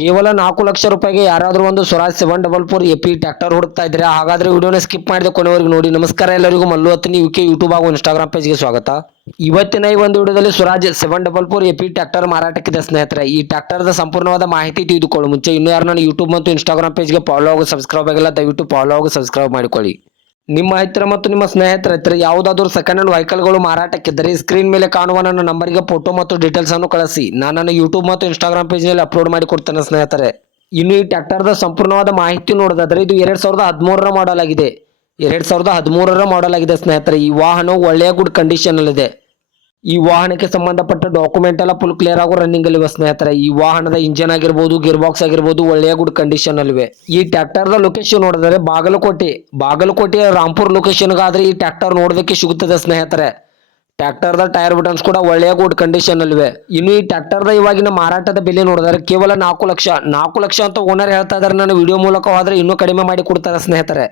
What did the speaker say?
ಕೇವಲ 4 ಲಕ್ಷ ರೂಪಾಯಿಗೆ ಯಾರಾದರೂ ಒಂದು ಸ್ವರಾಜ್ 744 ಎಪಿ ಟ್ರ್ಯಾಕ್ಟರ್ ಹುಡುಕ್ತಾ ಇದ್ರೆ ಹಾಗಾದ್ರೆ ವಿಡಿಯೋನ ಸ್ಕಿಪ್ ಮಾಡಿದ ಕೊನೆವರೆಗೂ ನೋಡಿ. ನಮಸ್ಕಾರ ಎಲ್ಲರಿಗೂ, ಮಲ್ಲು ಹತ್ತಿನಿ ಯುಕೆ ಯೂಟ್ಯೂಬ್ ಹಾಗೂ ಇನ್ಸ್ಟಾಗ್ರಾಮ್ ಪೇಜ್ಗೆ ಸ್ವಾಗತ. ಇವತ್ತಿನ ಈ ಒಂದು ವಿಡಿಯೋದಲ್ಲಿ ಸ್ವರಾಜ್ 744 ಎಪಿ ಟ್ರ್ಯಾಕ್ಟರ್ ಮಾರಾಟಕ್ಕಿದೆ ಸ್ನೇಹಿತರೆ. ಈ ಟ್ರ್ಯಾಕ್ಟರ್ದ ಸಂಪೂರ್ಣವಾದ ಮಾಹಿತಿ ತಿಳಿದುಕೊಳ್ಳುವ ಮುಂಚೆ ಇನ್ನೂ ಯಾರು ನನ್ನ ಯೂಟ್ಯೂಬ್ ಮತ್ತು ಇನ್ಸ್ಟಾಗ್ರಾಮ್ ಪೇಜ್ಗೆ ಫಾಲೋ ಹಾಗೂ ಸಬ್ಸ್ಕ್ರೈಬ್ ಆಗಿಲ್ಲ, ದಯವಿಟ್ಟು ಫಾಲೋ ಹಾಗೂ ಸಬ್ಸ್ಕ್ರೈಬ್ ಮಾಡಿಕೊಳ್ಳಿ. ನಿಮ್ಮ ಹತ್ತಿರ ಮತ್ತು ನಿಮ್ಮ ಸ್ನೇಹಿತರ ಹತ್ತಿರ ಯಾವುದಾದರೂ ಸೆಕೆಂಡ್ ಹ್ಯಾಂಡ್ ವೆಹಿಕಲ್ಗಳು ಮಾರಾಟಕ್ಕಿದ್ದರೆ ಸ್ಕ್ರೀನ್ ಮೇಲೆ ಕಾಣುವ ನನ್ನ ನಂಬರ್ಗೆ ಫೋಟೋ ಮತ್ತು ಡೀಟೇಲ್ಸ್ ಅನ್ನು ಕಳಿಸಿ. ನಾನು ನನ್ನ ಯೂಟ್ಯೂಬ್ ಮತ್ತು ಇನ್ಸ್ಟಾಗ್ರಾಮ್ ಪೇಜ್ನಲ್ಲಿ ಅಪ್ಲೋಡ್ ಮಾಡಿ ಕೊಡ್ತೇನೆ ಸ್ನೇಹಿತರೆ. ಇನ್ನು ಈ ಟ್ರ್ಯಾಕ್ಟರ್ದ ಸಂಪೂರ್ಣವಾದ ಮಾಹಿತಿ ನೋಡೋದಾದ್ರೆ ಇದು 2013ರ ಮಾಡೆಲ್ ಆಗಿದೆ. 2013ರ ಮಾಡೆಲ್ ಆಗಿದೆ ಸ್ನೇಹಿತರೆ. ಈ ವಾಹನವು ಒಳ್ಳೆಯ ಗುಡ್ ಕಂಡೀಷನ್ ಅಲ್ಲಿದೆ. ಈ ವಾಹನಕ್ಕೆ ಸಂಬಂಧಪಟ್ಟ ಡಾಕ್ಯುಮೆಂಟ್ ಎಲ್ಲ ಫುಲ್ ಕ್ಲಿಯರ್ ಆಗೋ ರನ್ನಿಂಗ್ ಅಲ್ಲಿವೆ ಸ್ನೇಹಿತರೆ. ಈ ವಾಹನದ ಇಂಜಿನ್ ಆಗಿರ್ಬೋದು, ಗೇರ್ ಬಾಕ್ಸ್ ಆಗಿರ್ಬೋದು ಒಳ್ಳೆಯ ಗುಡ್ ಕಂಡೀಷನ್ ಅಲ್ಲಿವೆ. ಈ ಟ್ರ್ಯಾಕ್ಟರ್ದ ಲೊಕೇಶನ್ ನೋಡಿದರೆ ಬಾಗಲಕೋಟೆಯ ರಾಂಪುರ್ ಲೊಕೇಶನ್ಗಾದ್ರೆ ಈ ಟ್ರ್ಯಾಕ್ಟರ್ ನೋಡೋದಕ್ಕೆ ಸಿಗುತ್ತದೆ ಸ್ನೇಹಿತರೆ. ಟ್ರ್ಯಾಕ್ಟರ್ದ ಟೈರ್ ಬಟನ್ಸ್ ಕೂಡ ಒಳ್ಳೆಯ ಗುಡ್ ಕಂಡೀಷನ್ ಅಲ್ಲಿವೆ. ಇನ್ನು ಈ ಟ್ರ್ಯಾಕ್ಟರ್ದ ಇವಾಗಿನ ಮಾರಾಟದ ಬೆಲೆ ನೋಡಿದರೆ ಕೇವಲ 4 ಲಕ್ಷ ಅಂತ ಓನರ್ ಹೇಳ್ತಾ ಇದ್ದಾರೆ. ನಾನು ವಿಡಿಯೋ ಮೂಲಕ ಹೋದ್ರೆ ಇನ್ನೂ ಕಡಿಮೆ ಮಾಡಿ ಕೊಡ್ತಾರೆ ಸ್ನೇಹಿತರೆ.